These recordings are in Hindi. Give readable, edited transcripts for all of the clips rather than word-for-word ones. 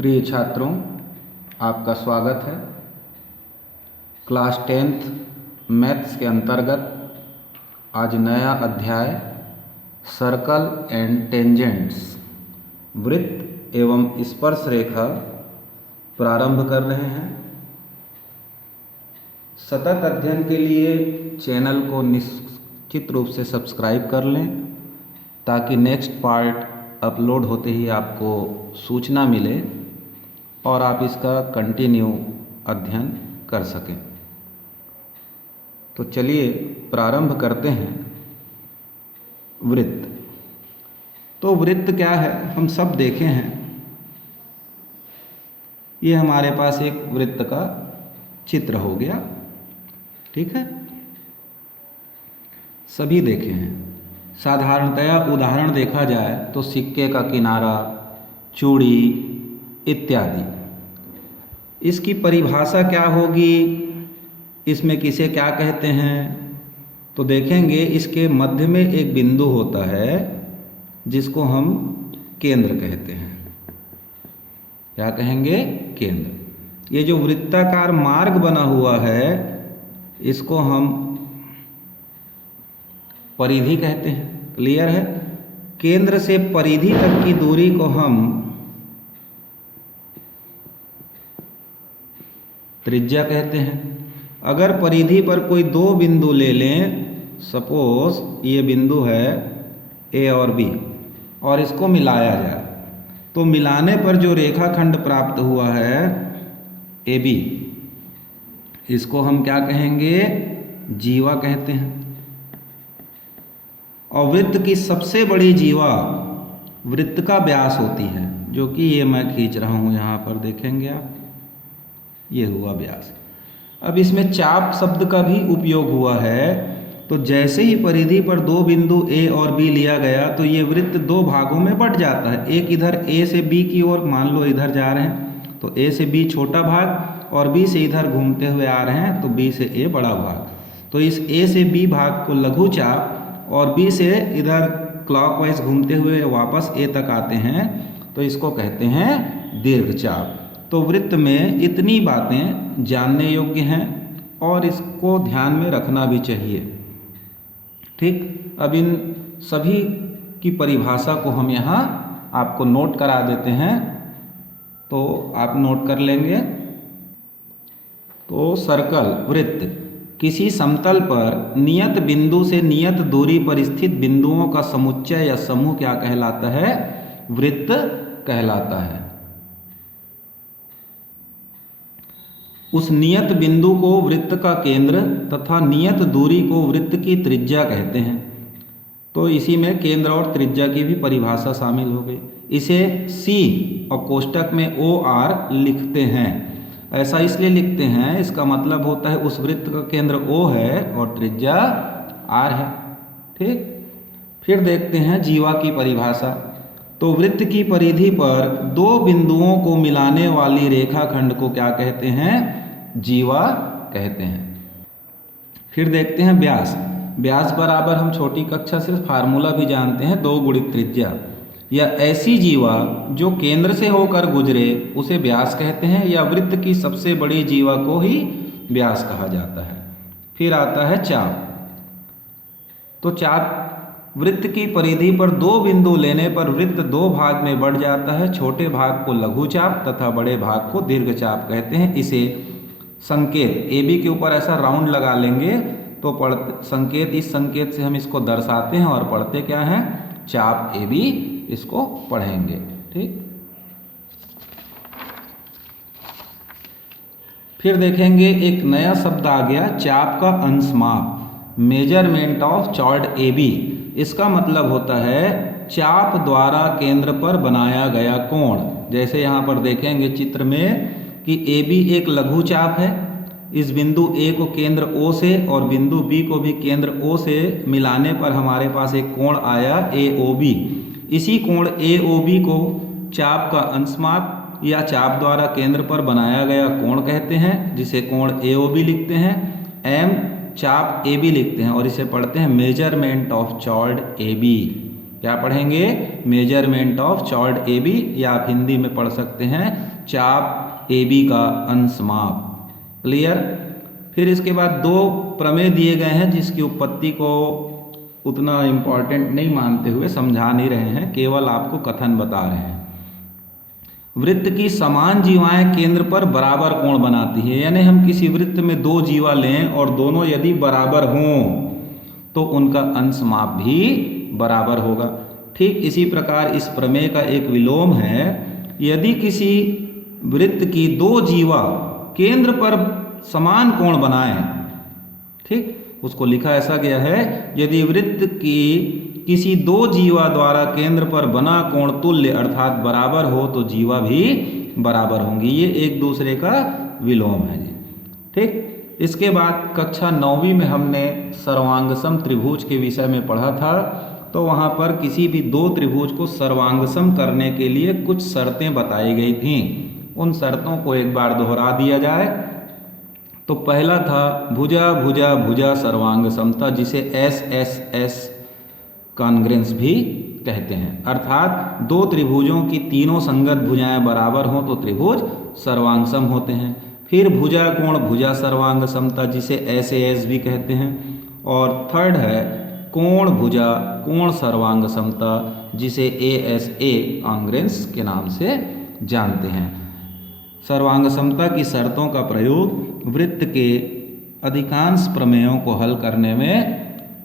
प्रिय छात्रों, आपका स्वागत है। क्लास 10th मैथ्स के अंतर्गत आज नया अध्याय सर्कल एंड टेंजेंट्स वृत्त एवं स्पर्श रेखा प्रारंभ कर रहे हैं। सतत अध्ययन के लिए चैनल को निश्चित रूप से सब्सक्राइब कर लें ताकि नेक्स्ट पार्ट अपलोड होते ही आपको सूचना मिले और आप इसका कंटिन्यू अध्ययन कर सकें। तो चलिए प्रारंभ करते हैं। वृत्त। तो वृत्त क्या है, हम सब देखे हैं। ये हमारे पास एक वृत्त का चित्र हो गया, ठीक है, सभी देखे हैं। साधारणतया उदाहरण देखा जाए तो सिक्के का किनारा, चूड़ी इत्यादि। इसकी परिभाषा क्या होगी, इसमें किसे क्या कहते हैं, तो देखेंगे इसके मध्य में एक बिंदु होता है जिसको हम केंद्र कहते हैं। क्या कहेंगे? केंद्र। ये जो वृत्ताकार मार्ग बना हुआ है इसको हम परिधि कहते हैं। क्लियर है? केंद्र से परिधि तक की दूरी को हम त्रिज्या कहते हैं। अगर परिधि पर कोई दो बिंदु ले लें, सपोज ये बिंदु है ए और बी, और इसको मिलाया जाए तो मिलाने पर जो रेखाखंड प्राप्त हुआ है ए बी, इसको हम क्या कहेंगे? जीवा कहते हैं। और वृत्त की सबसे बड़ी जीवा वृत्त का व्यास होती है, जो कि ये मैं खींच रहा हूँ यहाँ पर, देखेंगे आप, ये हुआ व्यास। अब इसमें चाप शब्द का भी उपयोग हुआ है। तो जैसे ही परिधि पर दो बिंदु ए और बी लिया गया तो ये वृत्त दो भागों में बंट जाता है। एक इधर ए से बी की ओर, मान लो इधर जा रहे हैं तो ए से बी छोटा भाग, और बी से इधर घूमते हुए आ रहे हैं तो बी से ए बड़ा भाग। तो इस ए से बी भाग को लघु चाप, और बी से इधर क्लॉकवाइज घूमते हुए वापस ए तक आते हैं तो इसको कहते हैं दीर्घ चाप। तो वृत्त में इतनी बातें जानने योग्य हैं और इसको ध्यान में रखना भी चाहिए, ठीक। अब इन सभी की परिभाषा को हम यहाँ आपको नोट करा देते हैं, तो आप नोट कर लेंगे। तो सर्कल, वृत्त, किसी समतल पर नियत बिंदु से नियत दूरी पर स्थित बिंदुओं का समुच्चय या समूह क्या कहलाता है? वृत्त कहलाता है। उस नियत बिंदु को वृत्त का केंद्र तथा नियत दूरी को वृत्त की त्रिज्या कहते हैं। तो इसी में केंद्र और त्रिज्या की भी परिभाषा शामिल हो गई। इसे C और कोष्टक में OR लिखते हैं। ऐसा इसलिए लिखते हैं, इसका मतलब होता है उस वृत्त का केंद्र O है और त्रिज्या R है, ठीक। फिर देखते हैं जीवा की परिभाषा। तो वृत्त की परिधि पर दो बिंदुओं को मिलाने वाली रेखाखंड को क्या कहते हैं? जीवा कहते हैं। फिर देखते हैं व्यास। व्यास बराबर हम छोटी कक्षा से फार्मूला भी जानते हैं, 2 गुणित त्रिज्या। या ऐसी जीवा जो केंद्र से होकर गुजरे उसे व्यास कहते हैं, या वृत्त की सबसे बड़ी जीवा को ही व्यास कहा जाता है। फिर आता है चाप। तो चाप, वृत्त की परिधि पर दो बिंदु लेने पर वृत्त दो भाग में बढ़ जाता है। छोटे भाग को लघु चाप तथा बड़े भाग को दीर्घ चाप कहते हैं। इसे संकेत ए बी के ऊपर ऐसा राउंड लगा लेंगे तो संकेत, इस संकेत से हम इसको दर्शाते हैं और पढ़ते क्या हैं? चाप ए बी, इसको पढ़ेंगे, ठीक। फिर देखेंगे एक नया शब्द आ गया, चाप का अंश माप, मेजरमेंट ऑफ चॉर्ड ए बी। इसका मतलब होता है चाप द्वारा केंद्र पर बनाया गया कोण। जैसे यहाँ पर देखेंगे चित्र में कि ए बी एक लघु चाप है। इस बिंदु ए को केंद्र O से और बिंदु B को भी केंद्र O से मिलाने पर हमारे पास एक कोण आया AOB। इसी कोण AOB को चाप का अंश माप या चाप द्वारा केंद्र पर बनाया गया कोण कहते हैं, जिसे कोण AOB लिखते हैं। M चाप AB लिखते हैं और इसे पढ़ते हैं मेजरमेंट ऑफ चॉर्ड AB। क्या पढ़ेंगे? मेजरमेंट ऑफ चॉर्ड AB, या आप हिंदी में पढ़ सकते हैं चाप AB का अंश माप। क्लियर? फिर इसके बाद दो प्रमेय दिए गए हैं जिसकी उत्पत्ति को उतना इम्पॉर्टेंट नहीं मानते हुए समझा नहीं रहे हैं, केवल आपको कथन बता रहे हैं। वृत्त की समान जीवाएं केंद्र पर बराबर कोण बनाती है, यानी हम किसी वृत्त में दो जीवा लें और दोनों यदि बराबर हों तो उनका अंश माप भी बराबर होगा। ठीक इसी प्रकार इस प्रमेय का एक विलोम है, यदि किसी वृत्त की दो जीवा केंद्र पर समान कोण बनाएं, ठीक, उसको लिखा ऐसा गया है, यदि वृत्त की किसी दो जीवा द्वारा केंद्र पर बना कोण तुल्य अर्थात बराबर हो तो जीवा भी बराबर होंगी। ये एक दूसरे का विलोम है जी। ठीक, इसके बाद कक्षा 9वीं में हमने सर्वांगसम त्रिभुज के विषय में पढ़ा था, तो वहाँ पर किसी भी दो त्रिभुज को सर्वांगसम करने के लिए कुछ शर्तें बताई गई थीं। उन शर्तों को एक बार दोहरा दिया जाए तो पहला था भुजा भुजा भुजा सर्वांग समता, जिसे SSS कॉन्ग्रेंस भी कहते हैं, अर्थात दो त्रिभुजों की तीनों संगत भुजाएं बराबर हों तो त्रिभुज सर्वांगसम होते हैं। फिर भुजा कोण भुजा सर्वांग समता, जिसे SAS भी कहते हैं। और थर्ड है कोण भुजा कोण सर्वांग समता, जिसे ASA कॉन्ग्रेंस के नाम से जानते हैं। सर्वांग समता की शर्तों का प्रयोग वृत्त के अधिकांश प्रमेयों को हल करने में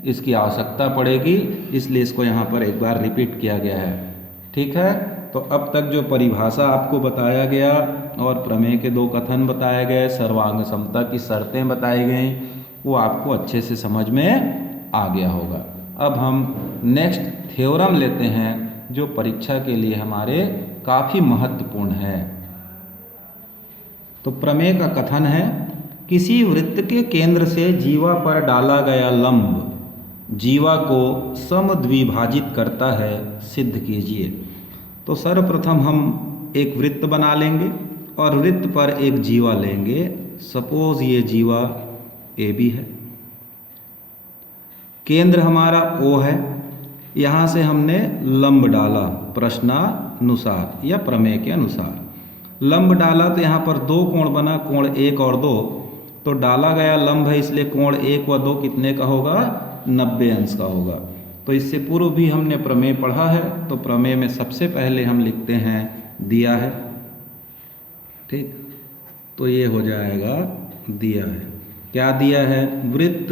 इसकी आवश्यकता पड़ेगी, इसलिए इसको यहाँ पर एक बार रिपीट किया गया है। ठीक है, तो अब तक जो परिभाषा आपको बताया गया और प्रमेय के दो कथन बताए गए, सर्वांग समता की शर्तें बताई गई, वो आपको अच्छे से समझ में आ गया होगा। अब हम नेक्स्ट थ्योरम लेते हैं जो परीक्षा के लिए हमारे काफ़ी महत्वपूर्ण है। तो प्रमेय का कथन है, किसी वृत्त के केंद्र से जीवा पर डाला गया लंब जीवा को समद्विभाजित करता है, सिद्ध कीजिए। तो सर्वप्रथम हम एक वृत्त बना लेंगे और वृत्त पर एक जीवा लेंगे। सपोज ये जीवा AB है, केंद्र हमारा O है, यहाँ से हमने लंब डाला प्रश्नानुसार या प्रमेय के अनुसार। लंब डाला तो यहाँ पर दो कोण बना, कोण 1 और 2, तो डाला गया लंब है इसलिए कोण 1 व 2 कितने का होगा? 90 अंश का होगा। तो इससे पूर्व भी हमने प्रमेय पढ़ा है, तो प्रमेय में सबसे पहले हम लिखते हैं दिया है। ठीक, तो ये हो जाएगा दिया है। क्या दिया है? वृत्त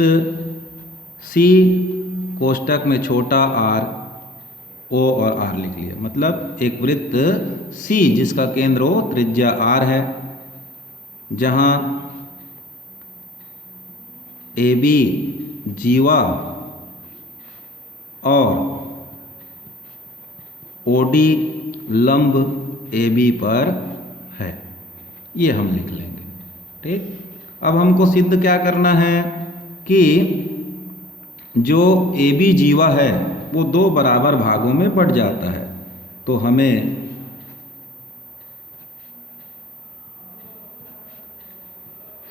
C कोष्टक में छोटा r, O और R लिख लिया। मतलब एक वृत्त C जिसका केंद्र O, त्रिज्या R है, जहाँ AB जीवा और OD लंब AB पर है, ये हम लिख लेंगे। ठीक, अब हमको सिद्ध क्या करना है कि जो AB जीवा है वो दो बराबर भागों में बट जाता है, तो हमें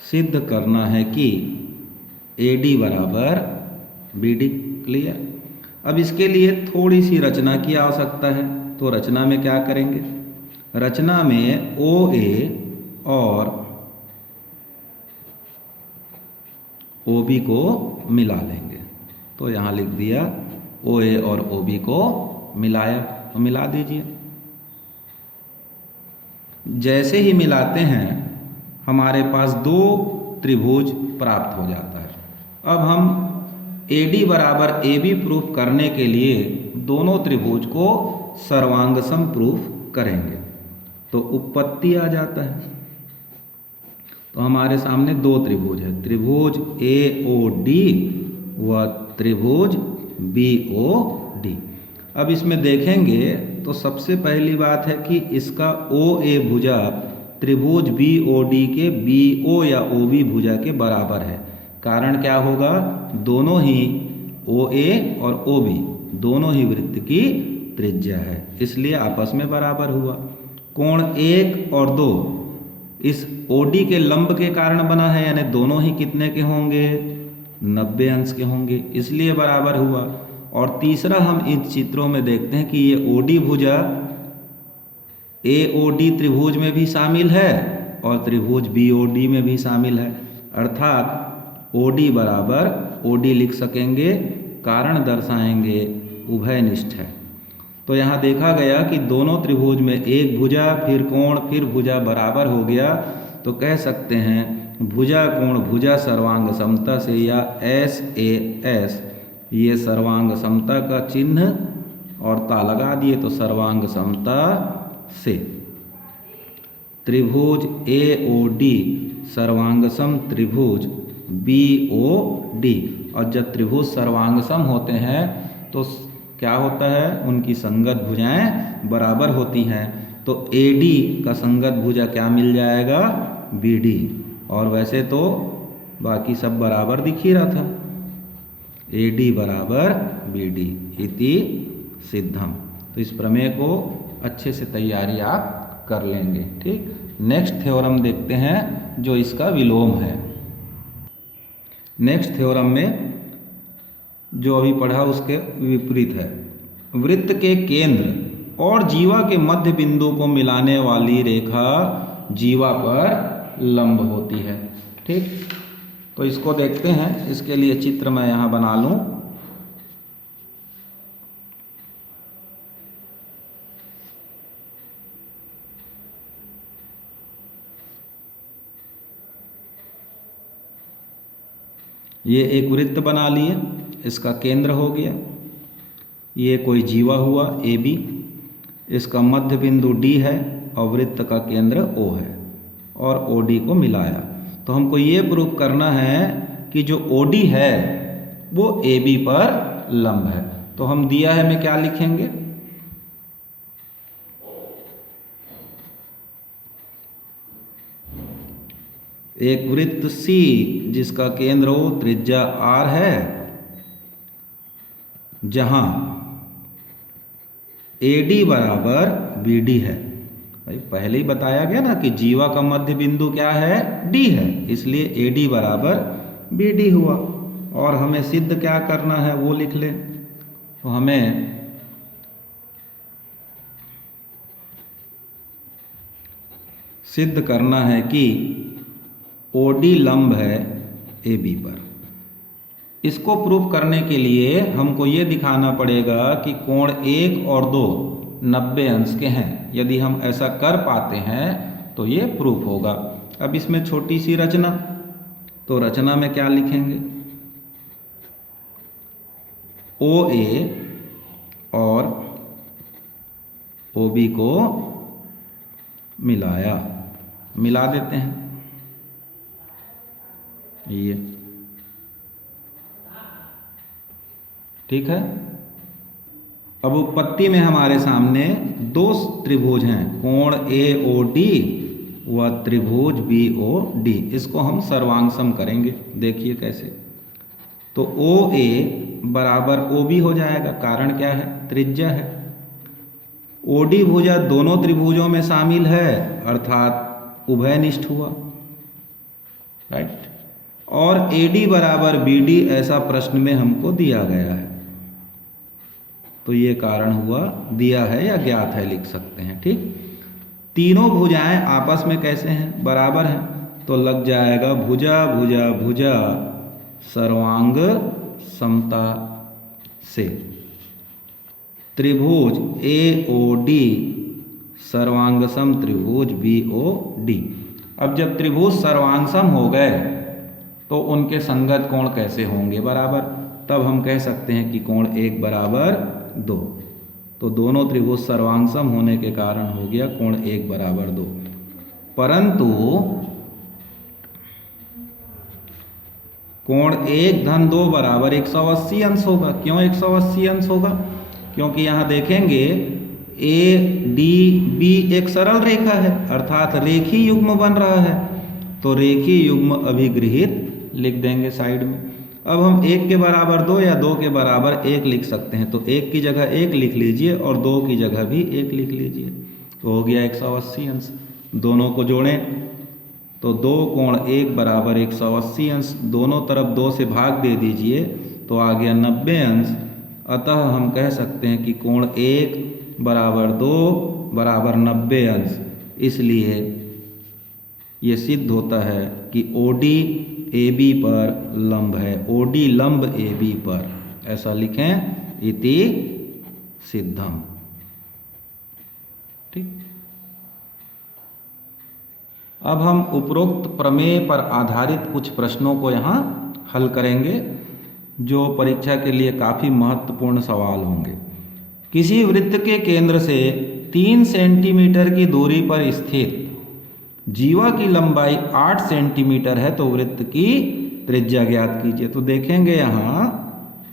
सिद्ध करना है कि AD बराबर BD। क्लियर? अब इसके लिए थोड़ी सी रचना की आवश्यकता है, तो रचना में क्या करेंगे? रचना में OA और OB को मिला लेंगे। तो यहाँ लिख दिया OA और OB को मिलाया, तो मिला दीजिए। जैसे ही मिलाते हैं हमारे पास दो त्रिभुज प्राप्त हो जाता है। अब हम AD बराबर AB प्रूफ करने के लिए दोनों त्रिभुज को सर्वांगसम प्रूफ करेंगे, तो उत्पत्ति आ जाता है। तो हमारे सामने दो त्रिभुज है, त्रिभुज AOD व त्रिभुज BOD। अब इसमें देखेंगे तो सबसे पहली बात है कि इसका OA भुजा त्रिभुज BOD के BO या OB भुजा के बराबर है। कारण क्या होगा? दोनों ही OA और OB दोनों ही वृत्त की त्रिज्या है, इसलिए आपस में बराबर हुआ। कोण 1 और 2 इस OD के लंब के कारण बना है, यानी दोनों ही कितने के होंगे? 90 अंश के होंगे, इसलिए बराबर हुआ। और तीसरा हम इन चित्रों में देखते हैं कि ये ओडी भुजा एओडी त्रिभुज में भी शामिल है और त्रिभुज बीओडी में भी शामिल है, अर्थात ओडी बराबर ओडी लिख सकेंगे, कारण दर्शाएंगे उभयनिष्ठ है। तो यहाँ देखा गया कि दोनों त्रिभुज में एक भुजा फिर कोण फिर भुजा बराबर हो गया, तो कह सकते हैं भुजा कोण भुजा सर्वांग समता से, या SAS ये सर्वांग समता का चिन्ह और ता लगा दिए तो सर्वांग समता से। त्रिभुज AOD सर्वांग सम त्रिभुज BOD, और जब त्रिभुज सर्वांग सम होते हैं तो क्या होता है, उनकी संगत भुजाएं बराबर होती हैं, तो AD का संगत भुजा क्या मिल जाएगा, BD, और वैसे तो बाकी सब बराबर दिख ही रहा था, AD बराबर BD इति सिद्धम। तो इस प्रमेय को अच्छे से तैयारी आप कर लेंगे। ठीक, नेक्स्ट थ्योरम देखते हैं जो इसका विलोम है। नेक्स्ट थ्योरम में जो अभी पढ़ा उसके विपरीत है। वृत्त के केंद्र और जीवा के मध्य बिंदु को मिलाने वाली रेखा जीवा पर लंब होती है। ठीक, तो इसको देखते हैं। इसके लिए चित्र मैं यहाँ बना लूँ। ये एक वृत्त बना लिए, इसका केंद्र हो गया, ये कोई जीवा हुआ AB, इसका मध्य बिंदु D है और वृत्त का केंद्र O है, और OD को मिलाया। तो हमको ये प्रूफ करना है कि जो OD है वो AB पर लंब है। तो हम दिया है में क्या लिखेंगे, एक वृत्त C जिसका केंद्र O त्रिज्या R है, जहां AD बराबर BD है। भाई पहले ही बताया गया ना कि जीवा का मध्य बिंदु क्या है, D है, इसलिए AD बराबर BD हुआ। और हमें सिद्ध क्या करना है वो लिख लें। तो हमें सिद्ध करना है कि OD लंब है AB पर। इसको प्रूफ करने के लिए हमको ये दिखाना पड़ेगा कि कोण 1 और 2 90 अंश के हैं। यदि हम ऐसा कर पाते हैं तो ये प्रूफ होगा। अब इसमें छोटी सी रचना, तो रचना में क्या लिखेंगे, OA और OB को मिला देते हैं। ये ठीक है। अब उत्पत्ति में हमारे सामने दो त्रिभुज हैं, कोण AOD व त्रिभुज BOD। इसको हम सर्वांगसम करेंगे, देखिए कैसे। तो OA बराबर OB हो जाएगा, कारण क्या है, त्रिज्या है। OD भुजा दोनों त्रिभुजों में शामिल है, अर्थात उभयनिष्ठ हुआ, राइट। और AD बराबर BD ऐसा प्रश्न में हमको दिया गया है, तो ये कारण हुआ, दिया है या ज्ञात है लिख सकते हैं। ठीक, तीनों भुजाएं आपस में कैसे हैं, बराबर हैं, तो लग जाएगा भुजा भुजा भुजा सर्वांग समता से। त्रिभुज AOD सर्वांगसम त्रिभुज BOD। अब जब त्रिभुज सर्वांगसम हो गए तो उनके संगत कोण कैसे होंगे, बराबर। तब हम कह सकते हैं कि कोण 1 बराबर 2। तो दोनों त्रिभुज सर्वांगसम होने के कारण हो गया कोण 1 बराबर 2। परंतु कोण 1 धन 2 बराबर 180 अंश होगा। क्यों 180 अंश होगा, क्योंकि यहाँ देखेंगे ADB एक सरल रेखा है, अर्थात रेखी युग्म बन रहा है, तो रेखी युग्म अभिगृहित लिख देंगे साइड में। अब हम 1 के बराबर 2 या 2 के बराबर 1 लिख सकते हैं, तो 1 की जगह 1 लिख लीजिए और 2 की जगह भी 1 लिख लीजिए, तो हो गया 180 अंश। दोनों को जोड़ें तो 2 कोण 1 बराबर 180 अंश, दोनों तरफ 2 से भाग दे दीजिए तो आ गया 90 अंश। अतः हम कह सकते हैं कि कोण 1 बराबर 2 बराबर 90 अंश। इसलिए ये सिद्ध होता है कि OD AB पर लंब है, OD लंब AB पर, ऐसा लिखें, इति सिद्धम। ठीक। अब हम उपरोक्त प्रमेय पर आधारित कुछ प्रश्नों को यहाँ हल करेंगे जो परीक्षा के लिए काफ़ी महत्वपूर्ण सवाल होंगे। किसी वृत्त के केंद्र से 3 सेंटीमीटर की दूरी पर स्थित जीवा की लंबाई 8 सेंटीमीटर है तो वृत्त की त्रिज्या ज्ञात कीजिए। तो देखेंगे यहाँ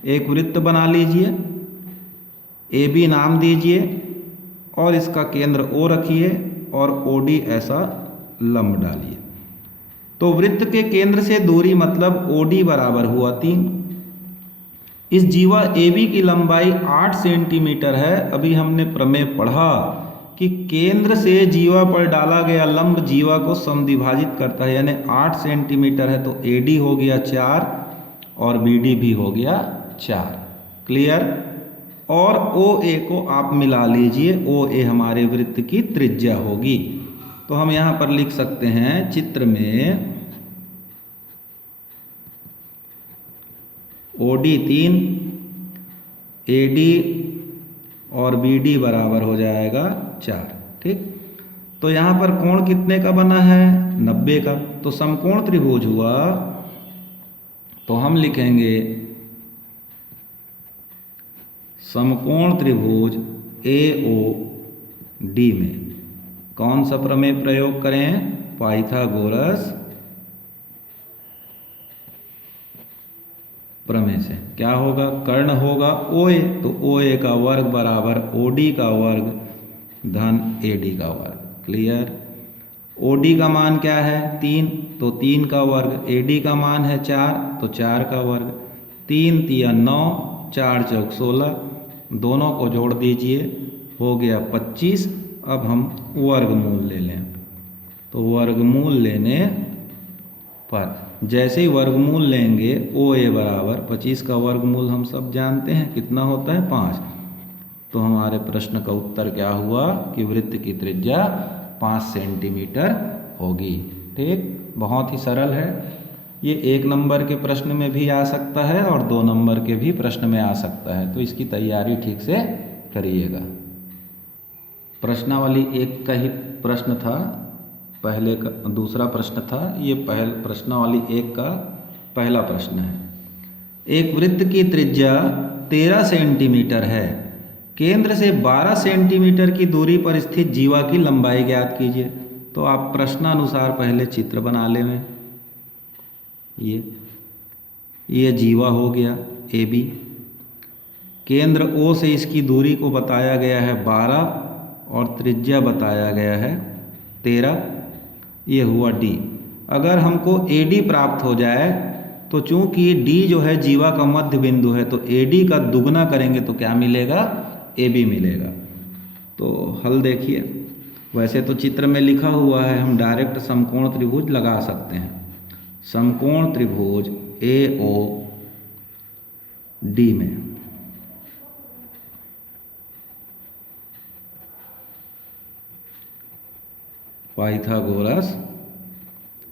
एक वृत्त बना लीजिए, AB नाम दीजिए और इसका केंद्र O रखिए और OD ऐसा लंब डालिए। तो वृत्त के केंद्र से दूरी मतलब OD बराबर हुआ 3। इस जीवा AB की लंबाई 8 सेंटीमीटर है। अभी हमने प्रमेय पढ़ा कि केंद्र से जीवा पर डाला गया लंब जीवा को समद्विभाजित करता है, यानी 8 सेंटीमीटर है तो AD हो गया 4 और BD भी हो गया 4। क्लियर। और OA को आप मिला लीजिए, OA हमारे वृत्त की त्रिज्या होगी। तो हम यहाँ पर लिख सकते हैं चित्र में OD 3, AD और BD बराबर हो जाएगा 4। ठीक। तो यहाँ पर कोण कितने का बना है? 90 का। तो समकोण त्रिभुज हुआ, तो हम लिखेंगे समकोण त्रिभुज AOD में कौन सा प्रमेय प्रयोग करें? पाइथागोरस प्रमेय से। क्या होगा? कर्ण होगा OA, तो OA का वर्ग बराबर OD का वर्ग धन AD का वर्ग। क्लियर। OD का मान क्या है? 3, तो 3 का वर्ग। AD का मान है 4, तो 4 का वर्ग। 3 तिया 9, 4 चौक 16, दोनों को जोड़ दीजिए, हो गया 25। अब हम वर्गमूल ले लें, तो वर्गमूल लेने पर जैसे ही वर्गमूल लेंगे OA बराबर 25 का वर्गमूल हम सब जानते हैं कितना होता है? 5। तो हमारे प्रश्न का उत्तर क्या हुआ कि वृत्त की त्रिज्या 5 सेंटीमीटर होगी। ठीक। बहुत ही सरल है ये। 1 नंबर के प्रश्न में भी आ सकता है और 2 नंबर के भी प्रश्न में आ सकता है, तो इसकी तैयारी ठीक से करिएगा। प्रश्नावली 1 का ही प्रश्न था, पहले का दूसरा प्रश्न था, ये प्रश्नावली 1 का पहला प्रश्न है। एक वृत्त की त्रिज्या 13 सेंटीमीटर है, केंद्र से 12 सेंटीमीटर की दूरी पर स्थित जीवा की लंबाई ज्ञात कीजिए। तो आप प्रश्नानुसार पहले चित्र बना लें। ये जीवा हो गया AB, केंद्र O से इसकी दूरी को बताया गया है 12 और त्रिज्या बताया गया है 13। ये हुआ D। अगर हमको AD प्राप्त हो जाए तो चूंकि D जो है जीवा का मध्य बिंदु है, तो AD का दुगना करेंगे तो क्या मिलेगा? AB मिलेगा। तो हल देखिए, वैसे तो चित्र में लिखा हुआ है, हम डायरेक्ट समकोण त्रिभुज लगा सकते हैं। समकोण त्रिभुज AOD में पाइथागोरस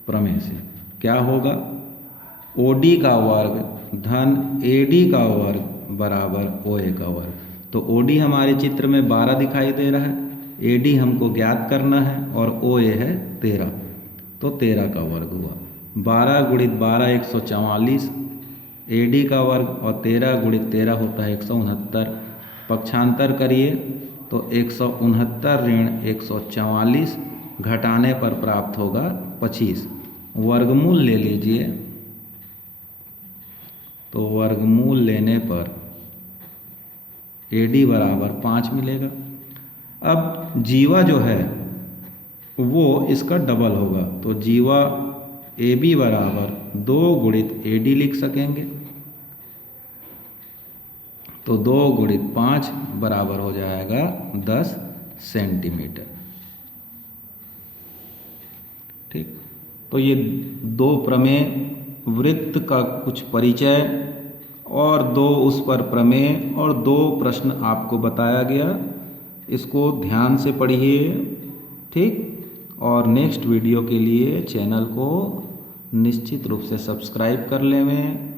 प्रमेय से क्या होगा? OD का वर्ग धन AD का वर्ग बराबर OA का वर्ग। तो OD हमारे चित्र में 12 दिखाई दे रहा है, AD हमको ज्ञात करना है और OA है 13, तो 13 का वर्ग हुआ। 12 गुणित 12 144, AD का वर्ग, और 13 गुणित 13 होता है 169। पक्षांतर करिए तो 169 ऋण 144 घटाने पर प्राप्त होगा 25। वर्गमूल ले लीजिए, तो वर्गमूल लेने पर AD बराबर 5 मिलेगा। अब जीवा जो है वो इसका डबल होगा, तो जीवा AB बराबर 2 गुणित AD लिख सकेंगे, तो 2 गुणित 5 बराबर हो जाएगा 10 सेंटीमीटर। ठीक। तो ये 2 प्रमेय, वृत्त का कुछ परिचय और 2 उस पर प्रमेय और 2 प्रश्न आपको बताया गया। इसको ध्यान से पढ़िए, ठीक। और नेक्स्ट वीडियो के लिए चैनल को निश्चित रूप से सब्सक्राइब कर लें।